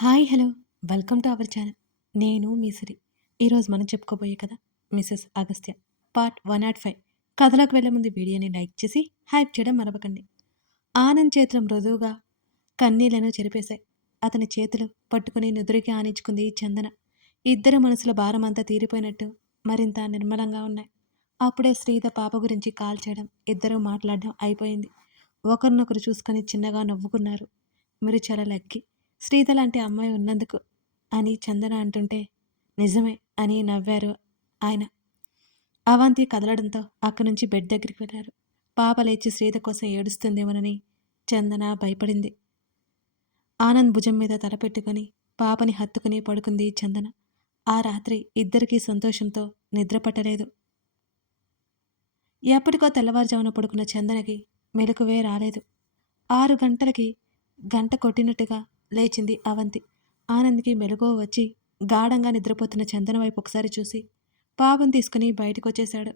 Hi hello welcome to our channel. నేను మీ సిరి. ఈరోజు మనం చెప్పుకోబోయే కథ మిసెస్ అగస్త్య పార్ట్ 105. కథలోకి వెళ్ళే ముందు వీడియోని లైక్ చేసి హైప్ చేయడం మరవకండి. ఆనంద్ చేతులు మృదువుగా కన్నీళ్లను చెరిపేశాయి. అతని చేతులు పట్టుకుని నుదురికి ఆనించుకుంది చందన. ఇద్దరు మనసుల భారం అంతా తీరిపోయినట్టు మరింత నిర్మలంగా ఉన్నాయి. అప్పుడే శ్రీధ పాప గురించి కాల్ చేయడం, ఇద్దరూ మాట్లాడడం అయిపోయింది. ఒకరినొకరు చూసుకొని చిన్నగా నవ్వుకున్నారు. మీరు చాలా లక్కీ, శ్రీధ లాంటి అమ్మాయి ఉన్నందుకు అని చందన అంటుంటే, నిజమే అని నవ్వారు ఆయన. అవంతి కదలడంతో అక్కడి నుంచి బెడ్ దగ్గరికి వెళ్ళారు. పాప లేచి శ్రీధ కోసం ఏడుస్తుందేమోనని చందన భయపడింది. ఆనంద్ భుజం మీద తల పెట్టుకుని పాపని హత్తుకుని పడుకుంది చందన. ఆ రాత్రి ఇద్దరికీ సంతోషంతో నిద్ర పట్టలేదు. ఎప్పటికో తెల్లవారుజామున పడుకున్న చందనకి మెలకువే రాలేదు. 6 గంటలకి గంట కొట్టినట్టుగా లేచింది అవంతి. ఆనంద్కి మెలకువ వచ్చి గాఢంగా నిద్రపోతున్న చందన వైపు ఒకసారి చూసి పాపం తీసుకుని బయటకొచ్చేశాడు.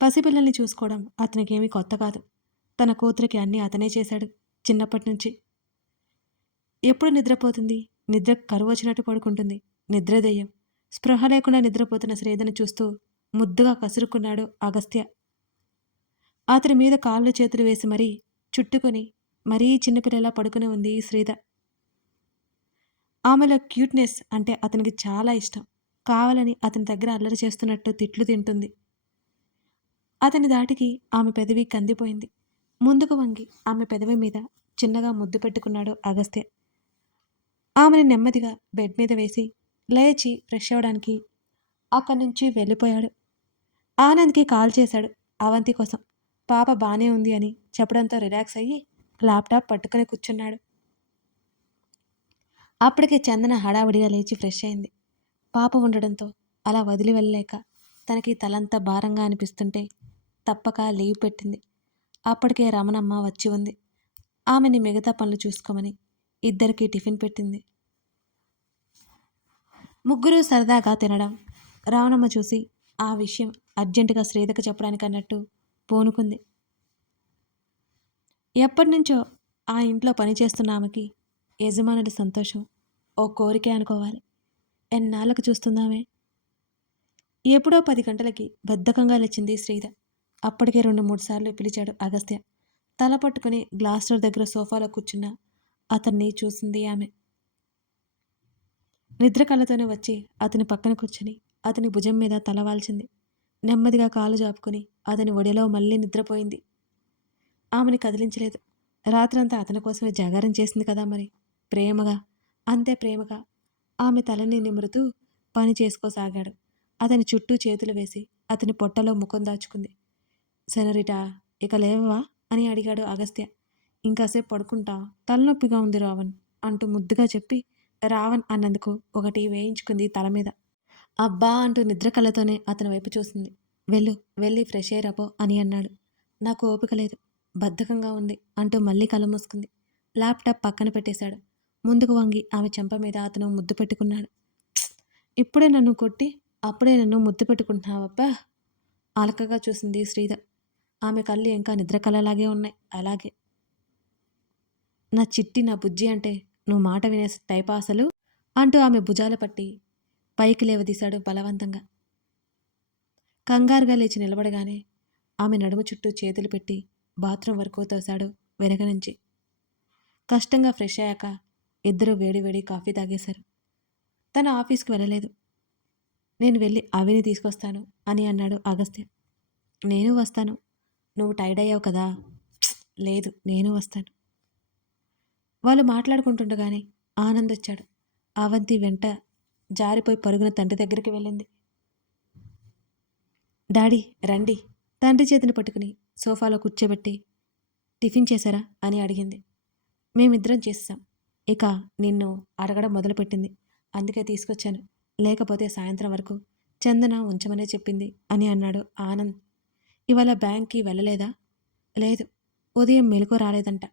పసిపిల్లల్ని చూసుకోవడం అతనికేమీ కొత్త కాదు. తన కూతురికి అన్నీ అతనే చేశాడు చిన్నప్పటి నుంచి. ఎప్పుడు నిద్రపోతుంది, నిద్ర కరువు వచ్చినట్టు పడుకుంటుంది. నిద్రదెయ్యం. స్పృహ లేకుండా నిద్రపోతున్న శ్రీధను చూస్తూ ముద్దుగా కసురుకున్నాడు అగస్త్య. అతని మీద కాళ్ళు చేతులు వేసి మరీ చుట్టుకొని మరీ చిన్నపిల్లలా పడుకుని ఉంది శ్రీధ. ఆమెలో క్యూట్నెస్ అంటే అతనికి చాలా ఇష్టం. కావాలని అతని దగ్గర అల్లరి చేస్తున్నట్టు తిట్లు తింటుంది. అతని దాటికి ఆమె పెదవి కందిపోయింది. ముందుకు వంగి ఆమె పెదవి మీద చిన్నగా ముద్దు పెట్టుకున్నాడు అగస్త్య. ఆమెని నెమ్మదిగా బెడ్ మీద వేసి లేచి ఫ్రెష్ అవ్వడానికి అక్కడి నుంచి వెళ్ళిపోయాడు. ఆనంద్కి కాల్ చేశాడు అవంతి కోసం. పాప బానే ఉంది అని చెప్పడంతో రిలాక్స్ అయ్యి ల్యాప్టాప్ పట్టుకుని కూర్చున్నాడు. అప్పటికే చందన హడావిడిగా లేచి ఫ్రెష్ అయింది. పాప ఉండడంతో అలా వదిలి వెళ్ళలేక తనకి తలంతా భారంగా అనిపిస్తుంటే తప్పక లీవ్ పెట్టింది. అప్పటికే రమణమ్మ వచ్చి ఉంది. ఆమెని మిగతా పనులు చూసుకోమని ఇద్దరికీ టిఫిన్ పెట్టింది. ముగ్గురు సరదాగా తినడం రమణమ్మ చూసి ఆ విషయం అర్జెంటుగా శ్రీధకు చెప్పడానికి అన్నట్టు పూనుకుంది. ఎప్పటినుంచో ఆ ఇంట్లో పనిచేస్తున్న ఆమెకి యజమానుడి సంతోషం ఓ కోరికే అనుకోవాలి. ఎన్నాళ్ళకు చూస్తుందామే. ఎప్పుడో 10 గంటలకి బద్ధకంగా లేచింది శ్రీధ. అప్పటికే 2-3 సార్లు పిలిచాడు అగస్త్య. తల పట్టుకుని గ్లాస్ డోర్ దగ్గర సోఫాలో కూర్చున్న అతన్ని చూసింది ఆమె. నిద్ర కళ్ళతోనే వచ్చి అతని పక్కన కూర్చుని అతని భుజం మీద తల వాల్చింది. నెమ్మదిగా కాలు జాపుకుని అతని ఒడిలో మళ్ళీ నిద్రపోయింది. ఆమెని కదిలించలేదు. రాత్రంతా అతని కోసమే జాగారం చేసింది కదా మరి. ప్రేమగా, అంతే ప్రేమగా ఆమె తలని నిమురుతూ పని చేసుకోసాగాడు. అతని చుట్టూ చేతులు వేసి అతని పొట్టలో ముఖం దాచుకుంది. సెనరిటా, ఇక లేవవా అని అడిగాడు అగస్త్య. ఇంకాసేపు పడుకుంటా, తలనొప్పిగా ఉంది రావణ్ అంటూ ముద్దుగా చెప్పి రావణ్ అన్నందుకు ఒకటి వేయించుకుంది తల మీద. అబ్బా అంటూ నిద్ర కళ్ళతోనే అతని వైపు చూసింది. వెళ్ళు, వెళ్ళి ఫ్రెష్ అయ్యి రాపో అని అన్నాడు. నాకు ఓపిక లేదు, బద్ధకంగా ఉంది అంటూ మళ్ళీ కళ్ళు మూసుకుంది. ల్యాప్టాప్ పక్కన పెట్టేశాడు. ముందుకు వంగి ఆమె చెంప మీద అతను ముద్దు పెట్టుకున్నాడు. ఇప్పుడే నన్ను కొట్టి అప్పుడే నన్ను ముద్దు పెట్టుకుంటున్నావబ్బా. అలకగా చూసింది శ్రీధ. ఆమె కళ్ళు ఇంకా నిద్ర కళ్ళలాగే ఉన్నాయి. అలాగే నా చిట్టి, నా బుజ్జి అంటే నువ్వు మాట వినే టైపా అసలు అంటూ ఆమె భుజాల పట్టి పైకి లేవదీశాడు బలవంతంగా. కంగారుగా లేచి నిలబడగానే ఆమె నడుము చుట్టూ చేతులు పెట్టి బాత్రూం వరకు తోశాడు వెనక నుంచి. కష్టంగా ఫ్రెష్ అయ్యాక ఇద్దరూ వేడి వేడి కాఫీ తాగేశారు. తన ఆఫీస్కి వెళ్ళలేదు. నేను వెళ్ళి అవిని తీసుకొస్తాను అని అన్నాడు అగస్త్య. నేను వస్తాను, నువ్వు టైర్డ్ అయ్యావు కదా. లేదు, నేను వస్తాను. వాళ్ళు మాట్లాడుకుంటుండగానే ఆనంద్ వచ్చాడు. అవంతి వెంట జారిపోయి పరుగున తండ్రి దగ్గరికి వెళ్ళింది. డాడీ రండి. తండ్రి చేతిని పట్టుకుని సోఫాలో కూర్చోబెట్టి టిఫిన్ చేశారా అని అడిగింది. మేమిద్దరం చేసాం. ఇక నిన్ను అడగడం మొదలుపెట్టింది, అందుకే తీసుకొచ్చాను. లేకపోతే సాయంత్రం వరకు చందన ఉంచమనే చెప్పింది అని అన్నాడు ఆనంద్. ఇవాళ బ్యాంక్కి వెళ్ళలేదా? లేదు, ఉదయం మెలకు రాలేదంట,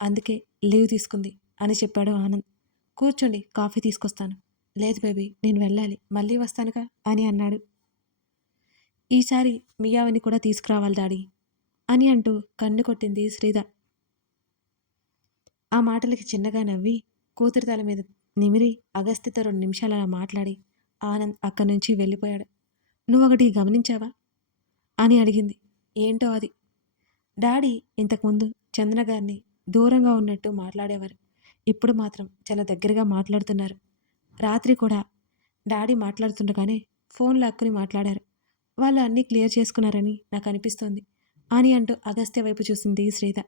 అందుకే లీవ్ తీసుకుంది అని చెప్పాడు ఆనంద్. కూర్చోండి, కాఫీ తీసుకొస్తాను. లేదు బేబీ, నేను వెళ్ళాలి, మళ్ళీ వస్తానుగా అని అన్నాడు. ఈసారి మియావని కూడా తీసుకురావాలి డాడీ అని అంటూ కన్ను కొట్టింది శ్రీధ. ఆ మాటలకి చిన్నగా నవ్వి, కూతురి తల మీద నిమిరి అగస్త్యతో 2 నిమిషాలు అలా మాట్లాడి ఆనంద్ అక్కడి నుంచి వెళ్ళిపోయాడు. "నువ్వొకటి గమనించావా?" అని అడిగింది. ఏంటో అది? డాడీ ఇంతకుముందు చందన గారిని దూరంగా ఉన్నట్టు మాట్లాడేవారు. ఇప్పుడు మాత్రం చాలా దగ్గరగా మాట్లాడుతున్నారు. రాత్రి కూడా డాడీ మాట్లాడుతుండగానే ఫోన్ లాక్కుని మాట్లాడారు. వాళ్ళు అన్నీ క్లియర్ చేసుకున్నారని నాకనిపిస్తోంది అని అంటూ అగస్త్య వైపు చూసింది శ్రీద.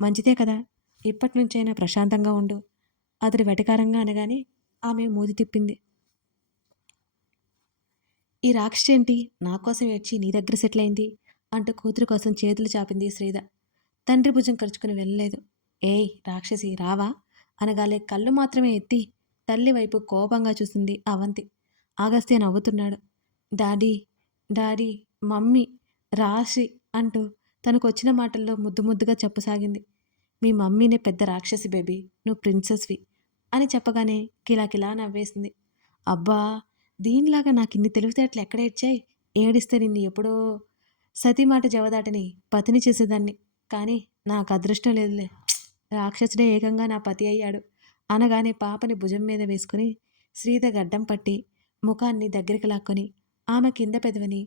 మంచిదే కదా! ఇప్పటినుంచైనా ప్రశాంతంగా ఉండు. అతడు వెటకారంగా అనగానే ఆమె మూతి తిప్పింది. ఈ రాక్షసేంటి నా కోసం ఏడ్చి నీ దగ్గర సెటిల్ అయింది అంటూ కూతురు కోసం చేతులు చాపింది శ్రీద. తండ్రి భుజం కరుచుకుని వెళ్ళలేదు. ఏయ్ రాక్షసి రావా అనగాలే కళ్ళు మాత్రమే ఎత్తి తల్లి వైపు కోపంగా చూసింది అవంతి. అగస్త్య నవ్వుతున్నాడు. డాడీ డాడీ మమ్మీ రాశి అంటూ తనకొచ్చిన మాటల్లో ముద్దు ముద్దుగా చెప్పసాగింది. మీ మమ్మీనే పెద్ద రాక్షసి బేబీ, నువ్వు ప్రిన్సెస్వి అని చెప్పగానే కిలాకిలా నవ్వేసింది. అబ్బా, దీనిలాగా నాకిన్ని తెలివితేటలు ఎక్కడ ఇచ్చాయి? ఏడిస్తే నిన్ను ఎప్పుడో సతీమాట జవదాటని పతిని చేసేదాన్ని. కానీ నాకు అదృష్టం లేదులే. రాక్షసుడే ఏకంగా నా పతి అయ్యాడు అనగానే పాపని భుజం మీద వేసుకుని శ్రీద గడ్డం పట్టి ముఖాన్ని దగ్గరికి లాక్కొని ఆమె కింద పెదవిని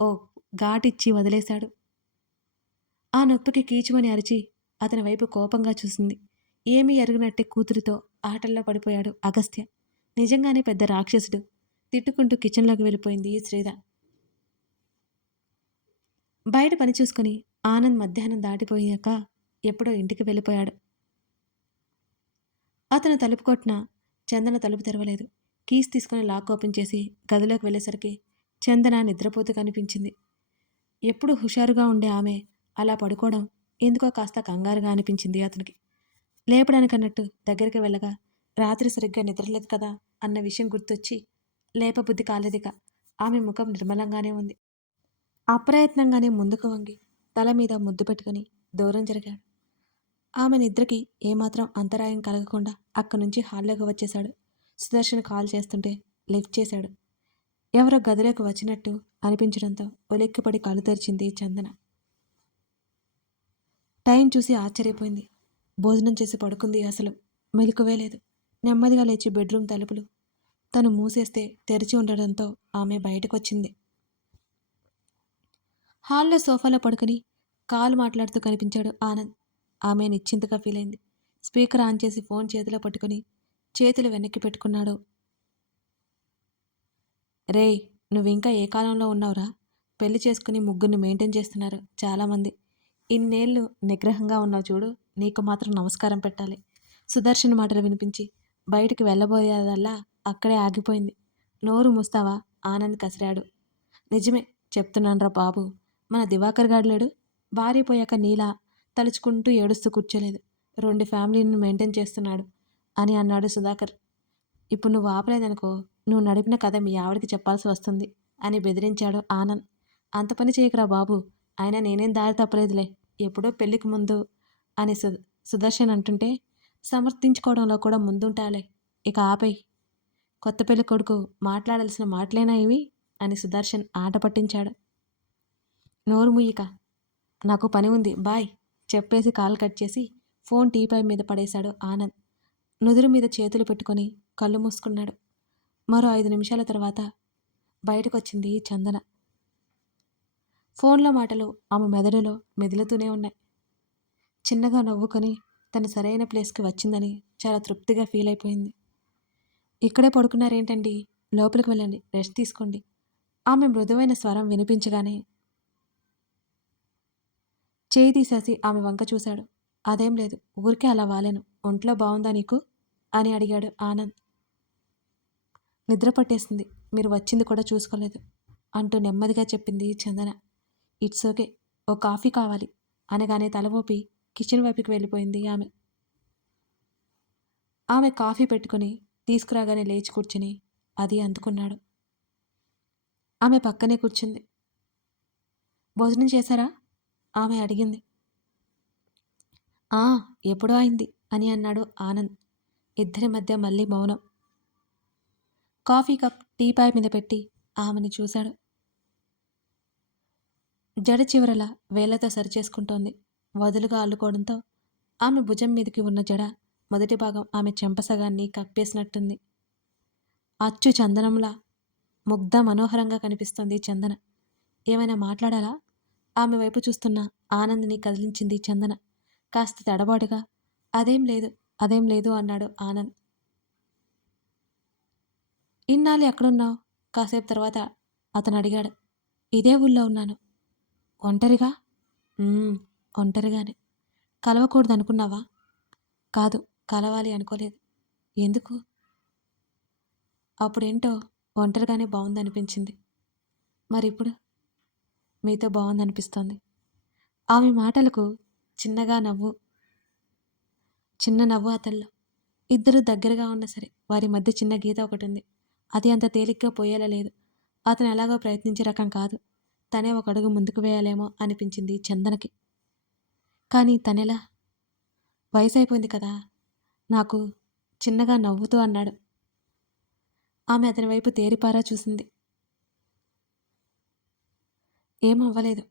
ఓ ఘాటిచ్చి వదిలేశాడు. ఆ నొప్పికి కీచుమని అరిచి అతని వైపు కోపంగా చూసింది. ఏమీ ఎరుగనట్టే కూతురితో ఆటల్లో పడిపోయాడు అగస్త్య. నిజంగానే పెద్ద రాక్షసుడు. తిట్టుకుంటూ కిచెన్లోకి వెళ్ళిపోయింది శ్రీద. బయట పని చూసుకుని ఆనంద్ మధ్యాహ్నం దాటిపోయాక ఎప్పుడో ఇంటికి వెళ్ళిపోయాడు. అతను తలుపు కొట్టినా చందన తలుపు తెరవలేదు. కీస్ తీసుకుని లాక్ ఓపెన్ చేసి గదిలోకి వెళ్ళేసరికి చందన నిద్రపోతూ కనిపించింది. ఎప్పుడు హుషారుగా ఉండే ఆమె అలా పడుకోవడం ఎందుకో కాస్త కంగారుగా అనిపించింది అతనికి. లేపడానికన్నట్టు దగ్గరికి వెళ్ళగా రాత్రి సరిగ్గా నిద్రలేదు కదా అన్న విషయం గుర్తొచ్చి లేపబుద్ధి కాలేదిక. ఆమె ముఖం నిర్మలంగానే ఉంది. అప్రయత్నంగానే ముందుకు వంగి తల మీద ముద్దు పెట్టుకుని దూరం జరిగాడు. ఆమె నిద్రకి ఏమాత్రం అంతరాయం కలగకుండా అక్కడి నుంచి హాల్లోకి వచ్చేశాడు. సుదర్శన్ కాల్ చేస్తుంటే లిఫ్ట్ చేశాడు. ఎవరో గదిలోకి వచ్చినట్టు అనిపించడంతో ఉలిక్కిపడి కళ్ళు తెరిచింది చందన. టైం చూసి ఆశ్చర్యపోయింది. భోజనం చేసి పడుకుంది. అసలు మెలకువే లేదు. నెమ్మదిగా లేచి బెడ్రూమ్ తలుపులు తను మూసేస్తే తెరిచి ఉండడంతో ఆమె బయటకొచ్చింది. హాల్లో సోఫాలో పడుకుని కాలు మాట్లాడుతూ కనిపించాడు ఆనంద్. ఆమె నిశ్చింతగా ఫీల్ అయింది. స్పీకర్ ఆన్ చేసి ఫోన్ చేతిలో పట్టుకుని చేతులు వెనక్కి పెట్టుకున్నాడు. రేయ్, నువ్వింకా ఏ కాలంలో ఉన్నావురా? పెళ్లి చేసుకుని ముగ్గురిని మెయింటైన్ చేస్తున్నారు చాలామంది. ఇన్నేళ్ళు నిగ్రహంగా ఉన్నావు చూడు, నీకు మాత్రం నమస్కారం పెట్టాలి. సుదర్శన్ మాటలు వినిపించి బయటికి వెళ్ళబోయేదల్లా అక్కడే ఆగిపోయింది. నోరు మూస్తావా? ఆనంద్ కసిరాడు. నిజమే చెప్తున్నాన్రా బాబు, మన దివాకర్ గాడులేడు, భార్య పోయాక నీలా తలుచుకుంటూ ఏడుస్తూ కూర్చోలేదు. 2 ఫ్యామిలీని మెయింటైన్ చేస్తున్నాడు అని అన్నాడు సుధాకర్. ఇప్పుడు నువ్వు ఆపలేదనుకో, నువ్వు నడిపిన కథ మీ ఆవిడకి చెప్పాల్సి వస్తుంది అని బెదిరించాడు ఆనంద్. అంత పని చేయకురా బాబు, అయినా నేనేం దారి తప్పలేదులే, ఎప్పుడో పెళ్లికి ముందు అని సుదర్శన్ అంటుంటే సమర్థించుకోవడంలో కూడా ముందుంటాలే. ఇక ఆపై కొత్త పెళ్లి కొడుకు మాట్లాడాల్సిన మాటలేనా ఇవి అని సుదర్శన్ ఆట పట్టించాడు. నోరు ముయ్యిక, నాకు పని ఉంది, బాయ్ చెప్పేసి కాల్ కట్ చేసి ఫోన్ టీపై మీద పడేశాడు ఆనంద్. నుదురు మీద చేతులు పెట్టుకొని కళ్ళు మూసుకున్నాడు. మరో 5 నిమిషాల తర్వాత బయటకొచ్చింది చందన. ఫోన్లో మాటలు ఆమె మెదడులో మెదులుతూనే ఉన్నాయి. చిన్నగా నవ్వుకొని తను సరైన ప్లేస్కి వచ్చిందని చాలా తృప్తిగా ఫీల్ అయిపోయింది. ఇక్కడే పడుకున్నారేంటండి, లోపలికి వెళ్ళండి, రెస్ట్ తీసుకోండి. ఆమె మృదువైన స్వరం వినిపించగానే చేయి తీసేసి ఆమె వంక చూశాడు. అదేం లేదు, ఊరికే అలా వాలేను. ఒంట్లో బాగుందా నీకు అని అడిగాడు ఆనంద్. నిద్ర పట్టేసింది, మీరు వచ్చింది కూడా చూసుకోలేదు అంటూ నెమ్మదిగా చెప్పింది చందన. ఇట్స్ ఓకే, ఓ కాఫీ కావాలి అనగానే తల ఊపి కిచెన్ వైపుకి వెళ్ళిపోయింది ఆమె. ఆమె కాఫీ పెట్టుకుని తీసుకురాగానే లేచి కూర్చుని అది అందుకున్నాడు. ఆమె పక్కనే కూర్చుంది. భోజనం చేశారా ఆమె అడిగింది. ఆ, ఎప్పుడో అయింది అని అన్నాడు ఆనంద్. ఇద్దరి మధ్య మళ్ళీ మౌనం. కాఫీ కప్ టీపాయ్ మీద పెట్టి ఆమెని చూశాడు. జడ చివరలా వేళ్లతో సరిచేసుకుంటోంది. వదులుగా అల్లుకోవడంతో ఆమె భుజం మీదకి ఉన్న జడ మొదటి భాగం ఆమె చెంపసగాన్ని కప్పేసినట్టుంది. అచ్చు చందనంలా ముగ్ధ మనోహరంగా కనిపిస్తోంది చందన. ఏమైనా మాట్లాడాలా? ఆమె వైపు చూస్తున్న ఆనంద్ని కదిలించింది చందన. కాస్త తడబాటుగా అదేం లేదు, అదేం లేదు అన్నాడు ఆనంద్. ఇన్నాళ్ళు ఎక్కడున్నావు? కాసేపు తర్వాత అతను అడిగాడు. ఇదే ఊళ్ళో ఉన్నాను. ఒంటరిగా? ఒంటరిగానే. కలవకూడదు అనుకున్నావా? కాదు, కలవాలి అనుకోలేదు. ఎందుకు? అప్పుడేంటో ఒంటరిగానే బాగుందనిపించింది. మరిప్పుడు మీతో బాగుందనిపిస్తోంది. ఆమె మాటలకు చిన్న నవ్వు అతల్లో. ఇద్దరు దగ్గరగా ఉన్నా సరే వారి మధ్య చిన్న గీత ఒకటి ఉంది. అది అంత తేలిగ్గా పోయేలా లేదు. అతను ఎలాగో ప్రయత్నించే రకం కాదు. తనే ఒక అడుగు ముందుకు వేయాలేమో అనిపించింది చందనకి. కానీ తనెలా? వయసు అయిపోయింది కదా. నాకు చిన్నగా నవ్వుతూ అన్నాడు. ఆమె అతని వైపు తేరిపారా చూసింది. ఏం అవ్వలేదు.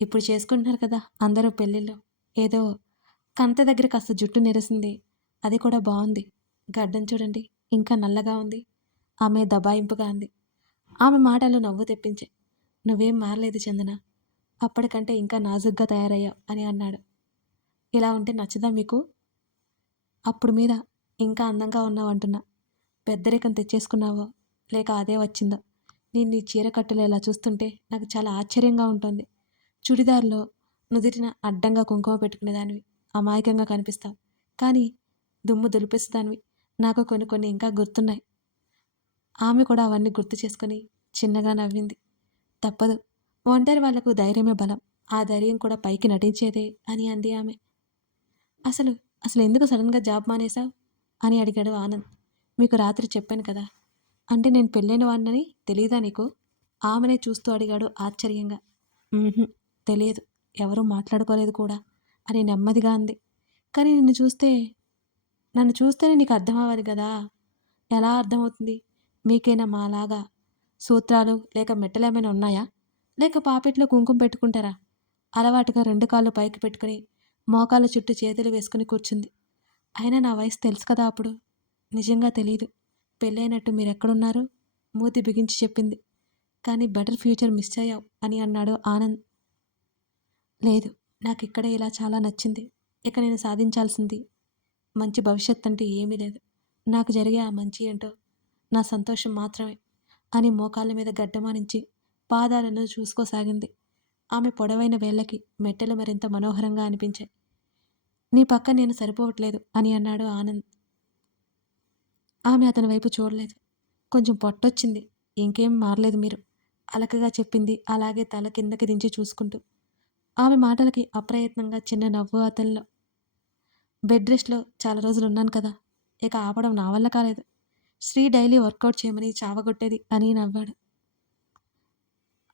ఇప్పుడు చేసుకుంటున్నారు కదా అందరూ పెళ్ళిళ్ళు. ఏదో కంత దగ్గర కాస్త జుట్టు నెరిసింది. అది కూడా బాగుంది. గడ్డం చూడండి, ఇంకా నల్లగా ఉంది. ఆమె దబాయింపుగా అంది. ఆమె మాటలు నవ్వు తెప్పించాయి. నువ్వేం మారలేదు చందన. అప్పటికంటే ఇంకా నాజుగ్గా తయారయ్యావు అని అన్నాడు. ఇలా ఉంటే నచ్చదా మీకు? అప్పుడు మీద ఇంకా అందంగా ఉన్నావంటున్నా. పెద్దరికం తెచ్చేసుకున్నావో లేక అదే వచ్చిందో. నేను నీ చీర కట్టులో ఇలా చూస్తుంటే నాకు చాలా ఆశ్చర్యంగా ఉంటుంది. చుడిదార్లో నుదిటిన అడ్డంగా కుంకుమ పెట్టుకునేదానివి. అమాయకంగా కనిపిస్తావు. కానీ దుమ్ము దులిపేసేదానివి. నాకు కొన్ని ఇంకా గుర్తున్నాయి. ఆమె కూడా అవన్నీ గుర్తు చేసుకుని చిన్నగా నవ్వింది. తప్పదు, ఒంటరి వాళ్లకు ధైర్యమే బలం. ఆ ధైర్యం కూడా పైకి నటించేదే అని అంది ఆమె. అసలు అసలు ఎందుకు సడన్గా జాబ్ మానేశావు అని అడిగాడు ఆనంద్. మీకు రాత్రి చెప్పాను కదా. అంటే నేను పెళ్ళైన వాడినని తెలియదా నీకు? ఆమెనే చూస్తూ అడిగాడు ఆశ్చర్యంగా. తెలియదు, ఎవరూ మాట్లాడుకోలేదు కూడా అని నెమ్మదిగా అంది. కానీ నన్ను చూస్తేనే నీకు అర్థం అవ్వాలి కదా. ఎలా అర్థమవుతుంది? మీకైనా మాలాగా సూత్రాలు లేక మెట్టలేమైనా ఉన్నాయా? లేక పాపెట్లో కుంకుమ పెట్టుకుంటారా? అలవాటుగా 2 కాళ్ళు పైకి పెట్టుకుని మోకాళ్ళ చుట్టూ చేతులు వేసుకుని కూర్చుంది. అయినా నా వయసు తెలుసు కదా అప్పుడు. నిజంగా తెలీదు. పెళ్ళైనట్టు మీరెక్కడున్నారు? మూతి బిగించి చెప్పింది. కానీ బెటర్ ఫ్యూచర్ మిస్ అయ్యావు అని అన్నాడు ఆనంద్. లేదు, నాకు ఇక్కడే ఇలా చాలా నచ్చింది. ఇక నేను సాధించాల్సింది మంచి భవిష్యత్ అంటే ఏమీ లేదు. నాకు జరిగే ఆ మంచి ఏంటో నా సంతోషం మాత్రమే అని మోకాళ్ళ మీద గడ్డమానించి పాదాలను చూసుకోసాగింది. ఆమె పొడవైన వేళ్ళకి మెట్టెలు మరింత మనోహరంగా అనిపించాయి. నీ పక్క నేను సరిపోవట్లేదు అని అన్నాడు ఆనంద్. ఆమె అతని వైపు చూడలేదు. కొంచెం పొట్టొచ్చింది, ఇంకేం మారలేదు మీరు అలకగా చెప్పింది అలాగే తల కిందకి దించి చూసుకుంటూ. ఆమె మాటలకి అప్రయత్నంగా చిన్న నవ్వు అతనిలో. బెడ్ రెస్ట్లో చాలా రోజులు ఉన్నాను కదా, ఇక ఆపడం నా వల్ల కాలేదు. శ్రీ డైలీ వర్కౌట్ చేయమని చావగొట్టేది అని నవ్వాడు.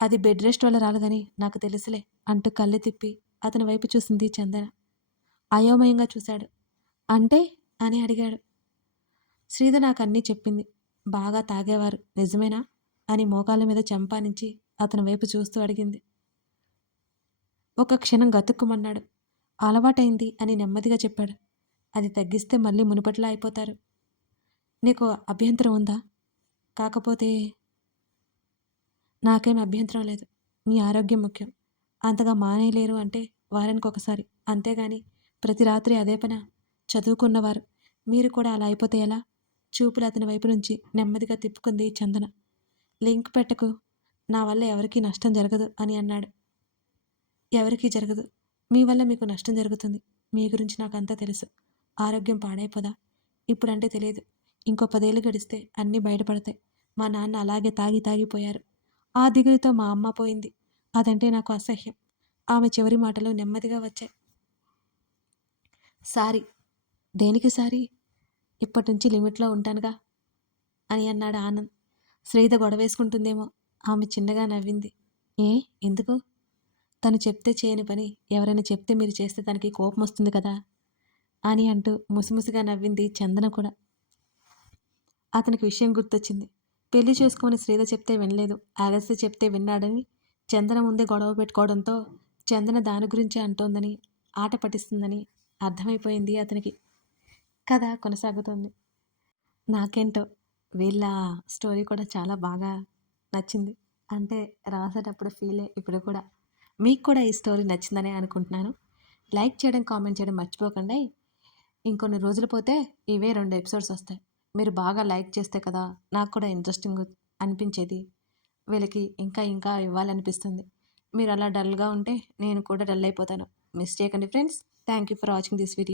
అది బెడ్ రెస్ట్ వల్ల రాలేదని నాకు తెలుసులే అంటూ కళ్ళు తిప్పి అతని వైపు చూసింది చందన. అయోమయంగా చూశాడు. అంటే అని అడిగాడు. శ్రీధ నాకు అన్నీ చెప్పింది. బాగా తాగేవారు నిజమేనా అని మోకాళ్ళ మీద చంపానించి అతని వైపు చూస్తూ అడిగింది. ఒక క్షణం గతుక్కుమన్నాడు. అలవాటైంది అని నెమ్మదిగా చెప్పాడు. అది తగ్గిస్తే మళ్ళీ మునుపట్లా అయిపోతారు. నీకు అభ్యంతరం ఉందా? కాకపోతే నాకేం అభ్యంతరం లేదు. మీ ఆరోగ్యం ముఖ్యం. అంతగా మానేయలేరు అంటే వారానికి ఒకసారి, అంతేగాని ప్రతి రాత్రి అదే పనా? చదువుకున్నవారు మీరు కూడా అలా అయిపోతే ఎలా? చూపులు అతని వైపు నుంచి నెమ్మదిగా తిప్పుకుంది చందన. లింక్ పెట్టకు. నా వల్ల ఎవరికీ నష్టం జరగదు అని అన్నాడు. ఎవరికీ జరగదు. మీ వల్ల మీకు నష్టం జరుగుతుంది. మీ గురించి నాకంతా తెలుసు. ఆరోగ్యం పాడైపోదా? ఇప్పుడంటే తెలియదు. ఇంకో 10 ఏళ్ళు గడిస్తే అన్నీ బయటపడతాయి. మా నాన్న అలాగే తాగిపోయారు. ఆ దిగులుతో మా అమ్మ పోయింది. అదంటే నాకు అసహ్యం. ఆమె చివరి మాటలు నెమ్మదిగా వచ్చాయి. సారీ. దేనికి సారీ? ఇప్పటినుంచి లిమిట్లో ఉంటానుగా అని అన్నాడు ఆనంద్. శ్రీధ గొడవేసుకుంటుందేమో. ఆమె చిన్నగా నవ్వింది. ఏ ఎందుకు? తను చెప్తే చేయని పని ఎవరైనా చెప్తే మీరు చేస్తే తనకి కోపం వస్తుంది కదా అని అంటూ ముసిముసిగా నవ్వింది చందన కూడా. అతనికి విషయం గుర్తొచ్చింది. పెళ్లి చేసుకోమని శ్రీధ చెప్తే వినలేదు, అగస్త్య చెప్తే విన్నాడని చందన ముందే గొడవ పెట్టుకోవడంతో చందన దాని గురించే అంటోందని, ఆట పట్టిస్తుందని అర్థమైపోయింది అతనికి. కథ కొనసాగుతుంది. నాకేంటో వీళ్ళ స్టోరీ కూడా చాలా బాగా నచ్చింది. అంటే రాసేటప్పుడు ఫీలే ఇప్పుడు కూడా. మీకు కూడా ఈ స్టోరీ నచ్చిందనే అనుకుంటున్నాను. లైక్ చేయడం, కామెంట్ చేయడం మర్చిపోకండి. ఇంకొన్ని రోజులు పోతే ఇవే 2 ఎపిసోడ్స్ వస్తాయి. మీరు బాగా లైక్ చేస్తే కదా నాకు కూడా ఇంట్రెస్టింగ్ అనిపించేది. వీళ్ళకి ఇంకా ఇంకా ఇవ్వాలనిపిస్తుంది. మీరు అలా డల్‌గా ఉంటే నేను కూడా డల్ అయిపోతాను. మిస్ చేయకండి friends. Thank you for watching this video.